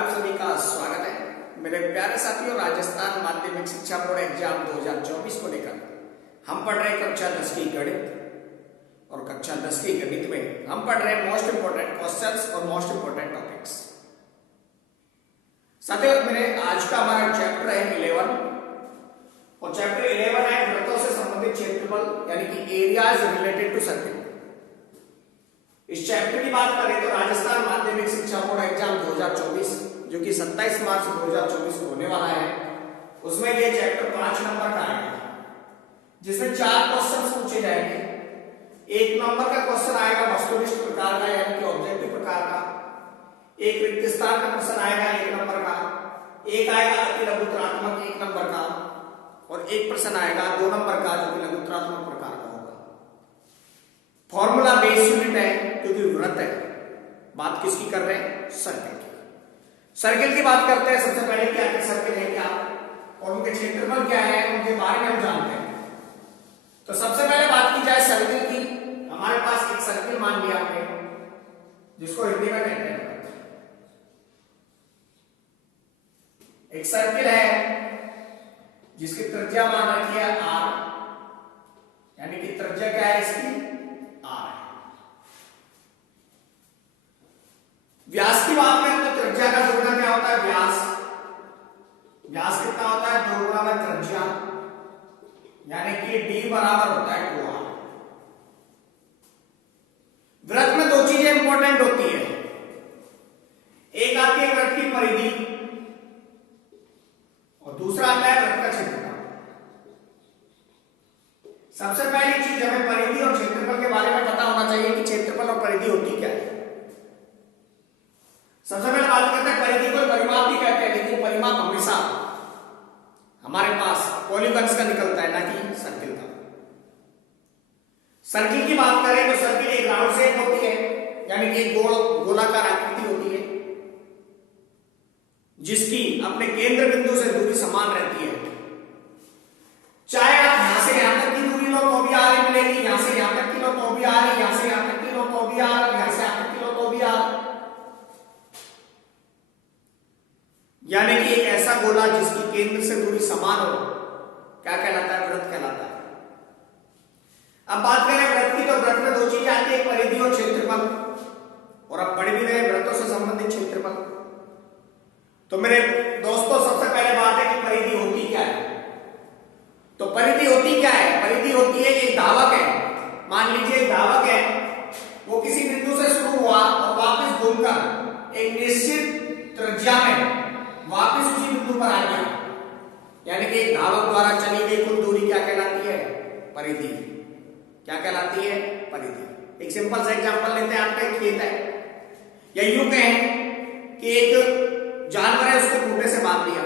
आप सभी का स्वागत है। मेरे प्यारे साथियों, राजस्थान माध्यमिक शिक्षा बोर्ड एग्जाम 2024 को लेकर हम पढ़ रहे कक्षा 10 की गणित, और कक्षा 10 की गणित में हम पढ़ रहे मोस्ट इंपोर्टेंट क्वेश्चंस और मोस्ट इंपोर्टेंट टॉपिक्स। साथियों, मेरे आज का हमारा चैप्टर है 11, और चैप्टर 11 है वृत्तों से संबंधित क्षेत्रफल यानी कि एरियाज रिलेटेड टू सर्किल। इस चैप्टर की बात करें तो राजस्थान माध्यमिक शिक्षा बोर्ड एग्जाम 2024 जो कि 27 मार्च 2024 को होने वाला है, उसमें ये चैप्टर 5 नंबर का आएगा, जिसमें 4 क्वेश्चन पूछे जाएंगे। 1 नंबर का क्वेश्चन आएगा वस्तुनिष्ठ प्रकार का यानी कि ऑब्जेक्टिव प्रकार का, एक रिक्त स्थान का प्रश्न आएगा 1 नंबर का, एक आएगा अति लघुत्तरात्मक 1 नंबर का, और एक प्रश्न आएगा 2 नंबर का जो कि लघुत्तरात्मक प्रकार का होगा। फॉर्मूला बेस्ड यूनिट है क्योंकि वृत्त है। बात किसकी कर रहे हैं? सर्किल की। सर्किल की बात करते हैं। सबसे पहले क्या है सर्किल है क्या, और उनके क्षेत्रफल क्या है, उनके बारे में हम जानते हैं। तो सबसे पहले बात की जाए सर्किल की। हमारे पास एक सर्किल मान लिया आपने, जिसको हिंदी में कहते हैं, एक सर्किल है जिसकी त्रिज्या मान रखी है r, यानी कि त्रिज्या क्या है इसकी? r। व्यास की बात करें तो त्रिज्या का दुगुना क्या होता है? व्यास। व्यास कितना होता है? 2 गुना में त्रिज्या, यानी कि d बराबर होता है 2r। वृत्त में 2 चीजें इंपॉर्टेंट होती है। एक आती है वृत्त की परिधि, और दूसरा आता है वृत्त का क्षेत्रफल। सबसे पहली चीज हमें परिधि और क्षेत्रफल के बारे में पता होना चाहिए कि क्षेत्रफल और परिधि होती क्या है। सबसे पहले बात करते हैं परिधि को परिमाप भी कहते हैं, लेकिन परिमाप हमेशा हमारे पास पॉलीगन्स का निकलता है, ना कि सर्किल का। सर्किल की बात करें तो सर्किल एक राउंड शेप होती है, यानी कि एक गोलाकार आकृति होती है, जिसकी अपने केंद्र बिंदु से दूरी समान रहती है। चाहे आप यहां से यहां तक की दूरी लो तो भी r मिलेगी, यहां से यहां तक की लो तो भी r, यहां से यहां तक की लो तो भी r, यहां से यहां तक की लो तो भी r। यानी कि एक ऐसा गोला जिसकी केंद्र से दूरी समान हो, क्या कहलाता है? वृत्त कहलाता है। अब बात करें वृत्त की, तो वृत्त में 2 चीजें आती है, परिधि और क्षेत्रफल। और अब पढ़ भी रहे वृत्तों से संबंधित क्षेत्रफल। तो मेरे दोस्तों, सबसे पहले बात है कि परिधि होती क्या है। तो परिधि होती क्या है? परिधि होती है एक धावक है, मान लीजिए एक धावक है, वो किसी बिंदु से शुरू हुआ और वापस घूमकर एक निश्चित त्रिज्या में वापस उसी बिंदु पर आ गया, यानी कि एक धावक द्वारा चली गई कुल दूरी क्या कहलाती है? परिधि। क्या कहलाती है? परिधि। एक सिंपल सा एग्जांपल लेते हैं। आपका एक खेत है, या यूं कहें कि एक जानवर है, उसको खूंटे से बांध दिया।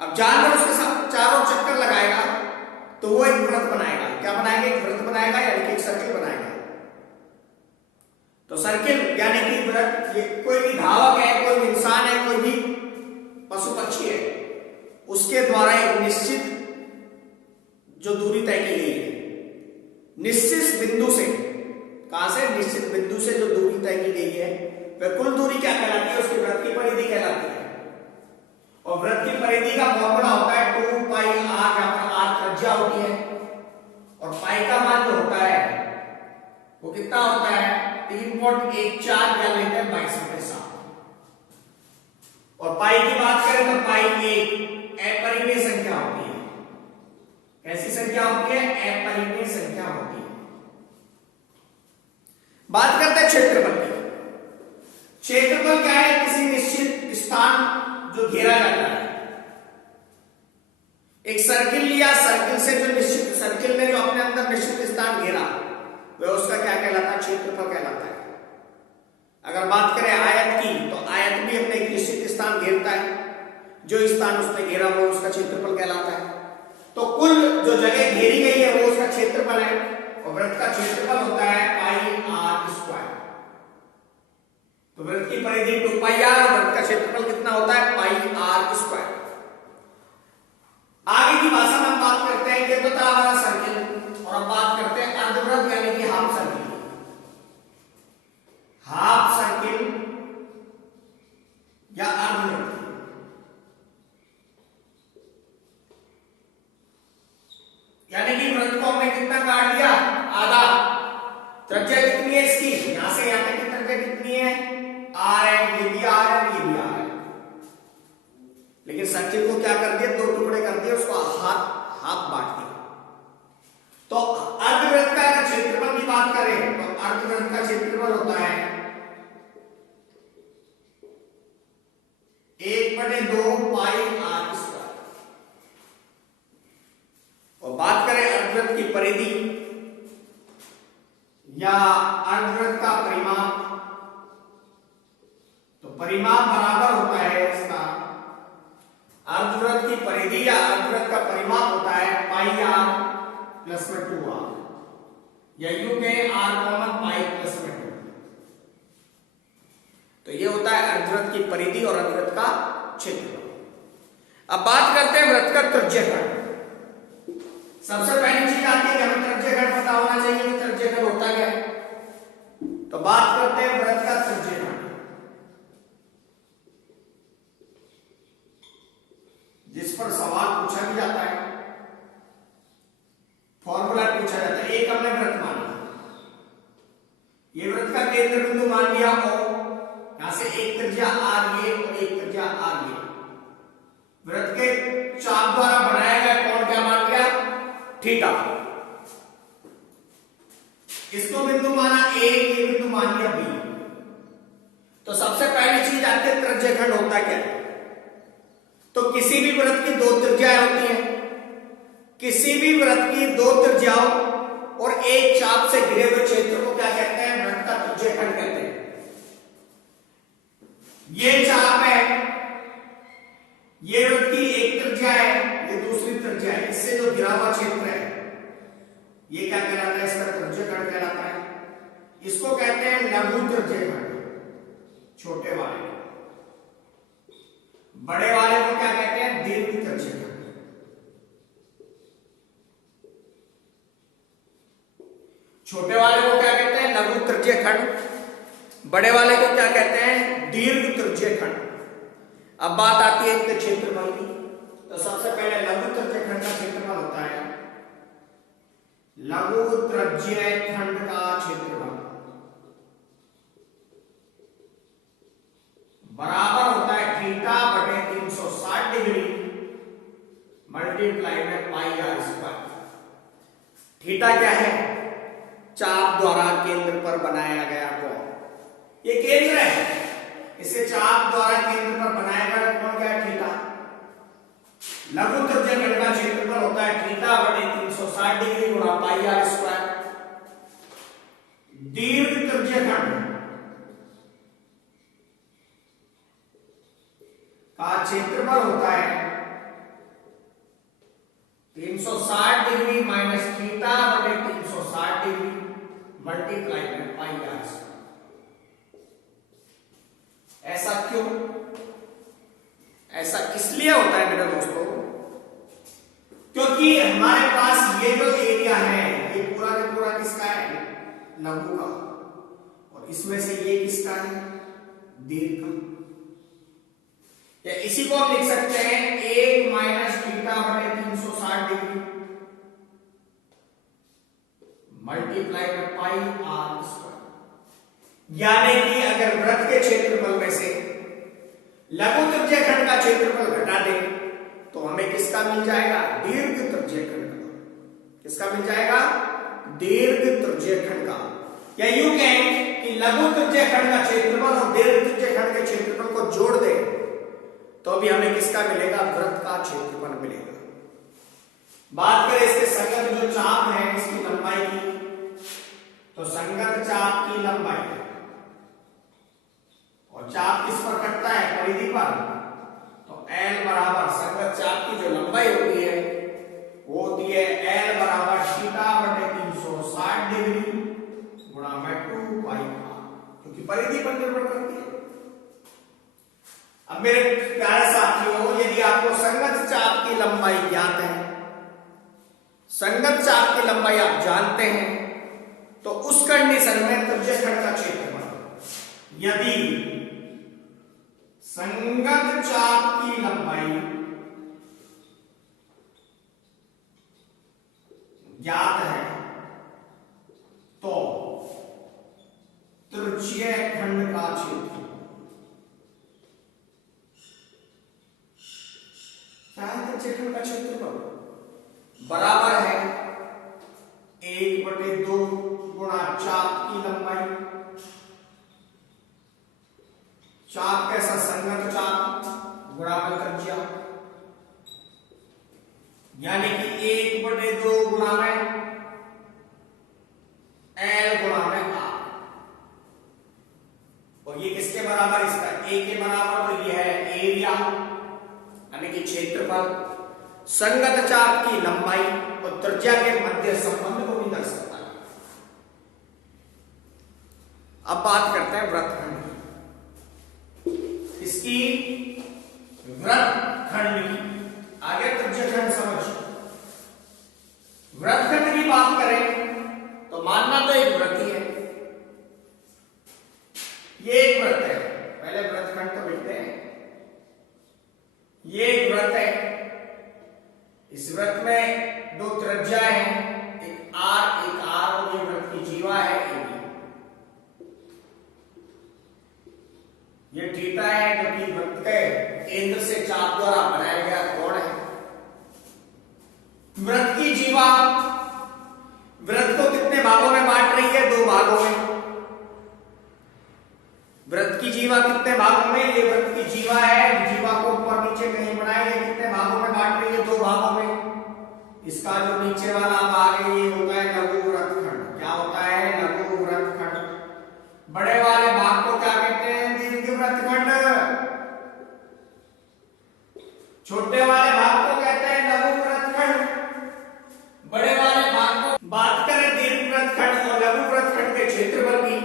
अब जानवर उसके साथ चारों चक्कर लगाएगा तो वो एक वृत्त बनाएगा। क्या बनाएगा? एक वृत्त बनाएगा, यानी कि एक सर्किल बनाएगा। तो सर्किल यानी कि वृत्त, ये कोई भी धावक है, कोई भी इंसान है, कोई भी पशु पक्षी है, उसके द्वारा एक निश्चित जो दूरी तय की गई है, निश्चित बिंदु से, कहां से? निश्चित बिंदु से जो दूरी तय की गई है, वह कुल दूरी क्या कहलाती है? उसकी वृत्त की परिधि कहलाती है। और वृत्त की परिधि का फॉर्मूला होता है 2 पाई r, जहां पर r त्रिज्या होती है, और पाई का मान जो होता है वो कितना होता है? 3.14 या लेकर 22/7। और पाई की बात करें तो पाई एक अपरिमेय संख्या होती है। कैसी संख्या होती है? अपरिमेय संख्या होती है। बात करते हैं क्षेत्रफल की। क्षेत्रफल क्या है? किसी निश्चित स्थान जो घेरा जाता है। एक सर्किल लिया, सर्किल से जो निश्चित, सर्किल ने जो अपने अंदर निश्चित स्थान घेरा, वह उसका क्या कहलाता है? क्षेत्रफल कहलाता है। अगर बात करें आयत की, तो आयत भी अपने एक निश्चित स्थान घेरता है, जो स्थान उसने घेरा वो उसका क्षेत्रफल कहलाता है। तो कुल जो जगह घेरी गई है वो उसका क्षेत्रफल है, और वृत्त का क्षेत्रफल होता है पाई r स्क्वायर। तो वृत्त की परिधि 2 पाई r, और वृत्त का क्षेत्रफल कितना होता है? पाई r स्क्वायर। आगे की भाषा में हम बात करते हैं, ये तो था हमारा सर्किल, और अब बात करते हैं अर्धवृत्त यानी कि हाफ सर्किल। हाफ सर्किल हमने कितना काट लिया, आधा। त्रिज्या कितनी है इसकी, यहां से यहां तक की त्रिज्या कितनी है, आर है, ये भी आर है, ये भी आर है। लेकिन सर्किल को क्या कर दिया, दो टुकड़े कर दिए, उसको हाथ हाथ बांट दिया। तो अर्धवृत्त का अगर क्षेत्रफल की बात करें तो अर्धवृत्त का क्षेत्रफल होता है 1/2 पाई आर स्क्वायर। और बात करें अर्धवृत्त की परिधि या अर्धवृत्त का परिमाप, तो परिमाप बराबर होता है इसका, अर्धवृत्त की परिधि या अर्धवृत्त का परिमाप होता है पाई आर प्लस में 2 आर, या यू के आर कॉमन पाई प्लस में 2। तो ये होता है अर्धवृत्त की परिधि और अर्धवृत्त का क्षेत्रफल। अब बात करते हैं वृत्त का त्रिज्यखंड। सबसे पहली चीज आती है कि हमें त्रिज्यखंड पता होना चाहिए कि त्रिज्यखंड होता क्या है। तो बात करते हैं वृत्त का त्रिज्यखंड, जिस पर सवाल पूछा भी जाता है, फॉर्मूला पूछा जाता है। एक हमने वृत्त माना, ये वृत्त का केंद्र बिंदु मान लिया O, यहां से एक त्रिज्या आर ये और एक त्रिज्या आर ये। वृत्त के चाप द्वारा बनाया गया कोण क्या मान लिया, थीटा। इसको बिंदु माना ए, ये बिंदु मान लिया बी। तो सबसे पहली चीज आती है त्रिज्यखंड होता क्या है। तो किसी भी वृत्त की दो त्रिज्याएं होती हैं, किसी भी वृत्त की दो त्रिज्याओं और एक चाप से घिरे हुए क्षेत्र को क्या कहते हैं, वृत्त का त्रिज्यखंड कहते हैं। ये चाप है, ये वृत्त की एक त्रिज्या है, ये दूसरी त्रिज्या है, इससे जो घिरा हुआ क्षेत्र है ये क्या कहलाता है, इसका त्रिज्यखंड कहलाता है। इसको कहते हैं लघु त्रिज्यखंड, छोटे वाले। बड़े वाले को क्या कहते हैं, दीर्घ त्रिज्यखंड। छोटे वाले को क्या कहते हैं, लघु त्रिज्यखंड। बड़े वाले को क्या कहते हैं, दीर्घ त्रिज्यखंड। अब बात आती है इसके क्षेत्रफल की। तो सबसे पहले लघु त्रिज्यखंड का क्षेत्रफल होता है, लघु त्रिज्यखंड का क्षेत्रफल बराबर होता है थीटा बटे 360 डिग्री मल्टीप्लाई में पाई आर स्क्वायर। थीटा क्या है, चाप द्वारा केंद्र पर बनाया गया कोण। ये केंद्र है, इसे चाप द्वारा केंद्र पर बनाया गया कोण क्या है, थीटा। लघु त्रिज्यखंड का क्षेत्रफल होता है थीटा बटे 360 डिग्री गुणा पाई आर स्क्वायर। दीर्घ त्रिज्यखंड का क्षेत्रफल होता है 360 डिग्री माइनस थीटा बटे 360 डिग्री मल्टीप्लाई में पाई आर स्क्वायर। ऐसा क्यों, ऐसा इसलिए होता है मेरे दोस्तों, क्योंकि हमारे पास ये जो एरिया है ये पूरा का पूरा किसका है, लघु का, और इसमें से ये किसका है, दीर्घ का। या इसी को हम लिख सकते हैं 1 माइनस थीटा बटे 360 डिग्री मल्टीप्लाई में पाई आर स्क्वायर। यानी कि अगर वृत्त के क्षेत्रफल में से लघु त्रिज्यखंड का क्षेत्रफल घटा दें तो हमें किसका मिल जाएगा, दीर्घ त्रिज्यखंड का। किसका मिल जाएगा, दीर्घ त्रिज्यखंड का। या यूं कहें कि लघु त्रिज्यखंड का क्षेत्रफल और दीर्घ त्रिज्यखंड के क्षेत्रफल को जोड़ दें तो अभी हमें किसका मिलेगा, वृत्त का क्षेत्रफल मिलेगा। बात करें इसके संगत जो चाप है इसकी लंबाई की, तो संगत चाप की लंबाई, और चाप किस पर कटता है, परिधि पर, तो L बराबर संगत चाप की जो लंबाई होती है वो होती है L बराबर थीटा बटे 360 डिग्री गुणा में 2 पाई आर, क्योंकि परिधि पर निर्भर करती है। अब मेरे प्यारे साथियों, यदि आपको संगत चाप की लंबाई ज्ञात है, संगत चाप की लंबाई आप जानते हैं, तो उस कंडीशन में त्रिज्यखंड का क्षेत्रफल, यदि संगत चाप की लंबाई ज्ञात है त्रिज्यखंड का क्षेत्रफल बराबर है 1/2 गुणा चाप की लंबाई। चाप कैसा? संगत चाप गुणा में त्रिज्या, यानी कि 1/2 गुणा में L गुणा में R। और ये किसके बराबर? इसका A के बराबर। तो ये है एरिया यानी कि क्षेत्रफल, संगत चाप की लंबाई और त्रिज्या के मध्य संबंध को भी दर्शाता है। अब बात करते हैं वृत्तखंड की। इसकी वृत्तखंड की आगे त्रिज्यखंड समझ। वृत्तखंड की बात करें तो मानना तो एक वृत्त ही है, ये एक वृत्त है। पहले वृत्तखंड तो लिखते हैं। ये एक वृत्त है, इस वृत्त में दो त्रिज्या है, एक R एक R, और ये वृत्त की जीवा है AB। ये थीटा है जो कि वृत्त के केंद्र से चाप द्वारा बनाया गया कोण है। वृत्त की जीवा वृत्त को कितने भागों में बांट रही है? 2 भागों में। वृत्त की जीवा कितने भागों में? ये वृत्त की जीवा है, जीवा को ऊपर नीचे कहीं बनाएंगे, कितने भागों में बांट रही है? 2 भागों में। इसका जो नीचे वाला भाग है ये होता है लघु वृत्तखंड। क्या होता है? लघु वृत्तखंड। बड़े वाले भाग को क्या कहते हैं? दीर्घ वृत्तखंड। छोटे वाले भाग को कहते हैं लघु वृत्तखंड। बड़े वाले भाग को बात करें दीर्घ वृत्तखंड और लघु वृत्तखंड के क्षेत्रफल की,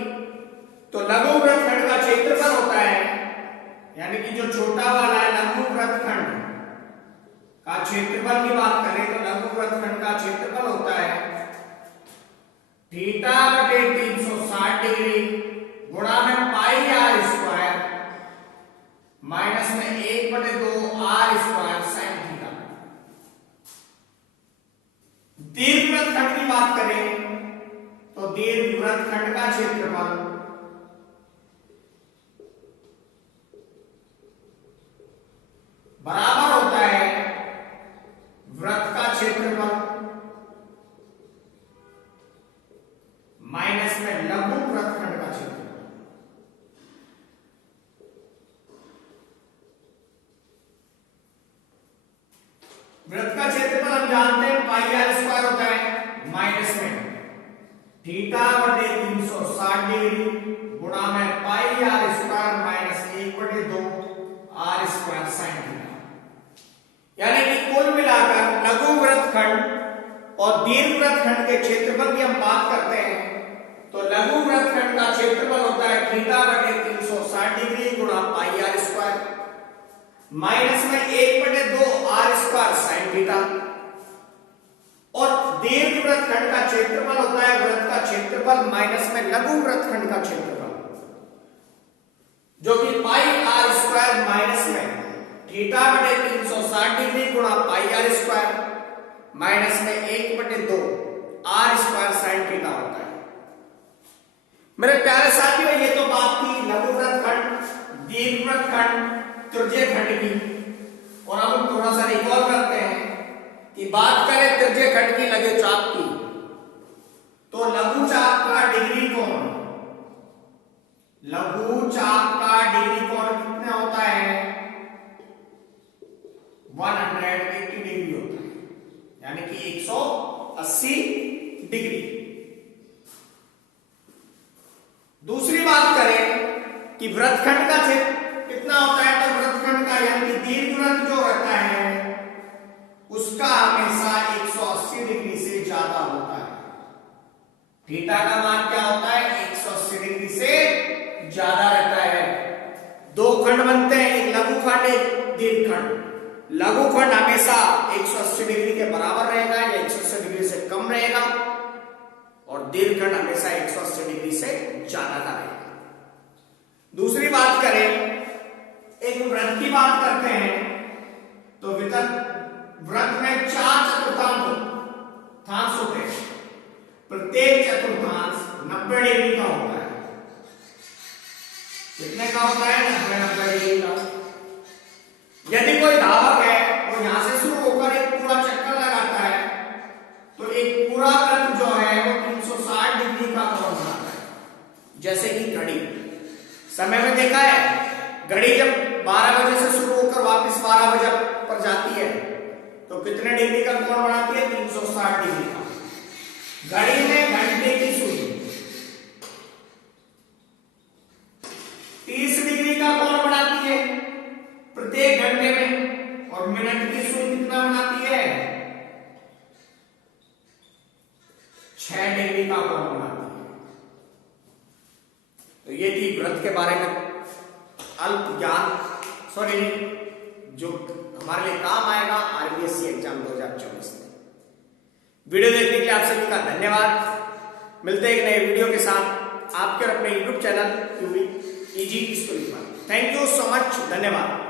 तो लघु वृत्तखंड का क्षेत्रफल होता है, यानी कि जो छोटा वाला है लघु वृत्तखंड का क्षेत्रफल की बात करें तो लघु वृत्तखंड का क्षेत्रफल होता है θ/360 डिग्री गुणा में पाई r स्क्वायर माइनस में 1/2 r स्क्वायर sin थीटा। दीर्घ वृत्तखंड की बात करें तो दीर्घ वृत्तखंड का क्षेत्रफल बराबर होता है वृत्त का क्षेत्रफल माइनस में लघु वृत्तखंड का क्षेत्रफल। वृत्त का क्षेत्रफल हम जानते हैं पाई r स्क्वायर होता है, माइनस में θ/360 डिग्री गुणा में पाई r square minus 1/2 r square sin theta. यानी कि कुल मिलाकर लघु वृत्तखंड और दीर्घ वृत्तखंड के क्षेत्रफल की हम बात करते हैं तो लघु वृत्तखंड का क्षेत्रफल होता है θ/360 डिग्री गुणा पाई r स्क्वायर माइनस में 1/2 r स्क्वायर sin थीटा। और दीर्घ वृत्तखंड का क्षेत्रफल होता है वृत्त का क्षेत्रफल माइनस में लघु वृत्तखंड का क्षेत्रफल, जो कि पाई r स्क्वायर माइनस में θ/360 डिग्री गुणा पाई r स्क्वायर माइनस में 1/2 r स्क्वायर sin थीटा होता है। मेरे प्यारे साथियों, ये तो बात थी लघु वृत्तखंड, दीर्घ वृत्तखंड, त्रिज्यखंड की। और अब हम थोड़ा सा रिकॉल करते हैं कि बात करें त्रिज्यखंड की लघु चाप की, तो लघु चाप का डिग्री कोण, लघु चाप का डिग्री कोण कितना होता है? 180 डिग्री होता है, यानी कि 180 डिग्री। दूसरी बात करें कि वृत्तखंड का क्षेत्र कितना होता है, तो वृत्तखंड का यानी कि दीर्घ वृत्त जो रहता है उसका हमेशा 180 डिग्री से ज्यादा होता है। थीटा का मान क्या होता है? 180 डिग्री से ज्यादा रहता है। 2 खंड बनते हैं, एक लघु खंड एक दीर्घ खंड। लघु खंड हमेशा 180 डिग्री के बराबर रहेगा या 180 डिग्री से कम रहेगा, और दीर्घ खंड हमेशा 180 डिग्री से ज्यादा का रहेगा। दूसरी बात करें, एक वृत्त की बात करते हैं तो वृत्त में 4 चतुर्थांश होते हैं, प्रत्येक चतुर्थांश 90 डिग्री का होता है। कितने का होता है? 90 डिग्री का। यदि कोई धावक है वो यहां से शुरू कितने डिग्री का कोण बनाती है? 360 डिग्री का। घड़ी में घंटे की सुई 30 डिग्री का कोण बनाती है प्रत्येक घंटे में, और मिनट की सुई कितना बनाती है? 6 डिग्री का कोण बनाती है। तो ये थी वृत्त के बारे में अल्प ज्ञान, सॉरी, जो हमारे लिए काम आएगा आरबीएससी एग्जाम 2024 में। वीडियो देखने के लिए आप सभी का धन्यवाद। मिलते हैं एक नए वीडियो के साथ आपके और अपने YouTube channel UV easy school पर। थैंक यू सो मच, धन्यवाद।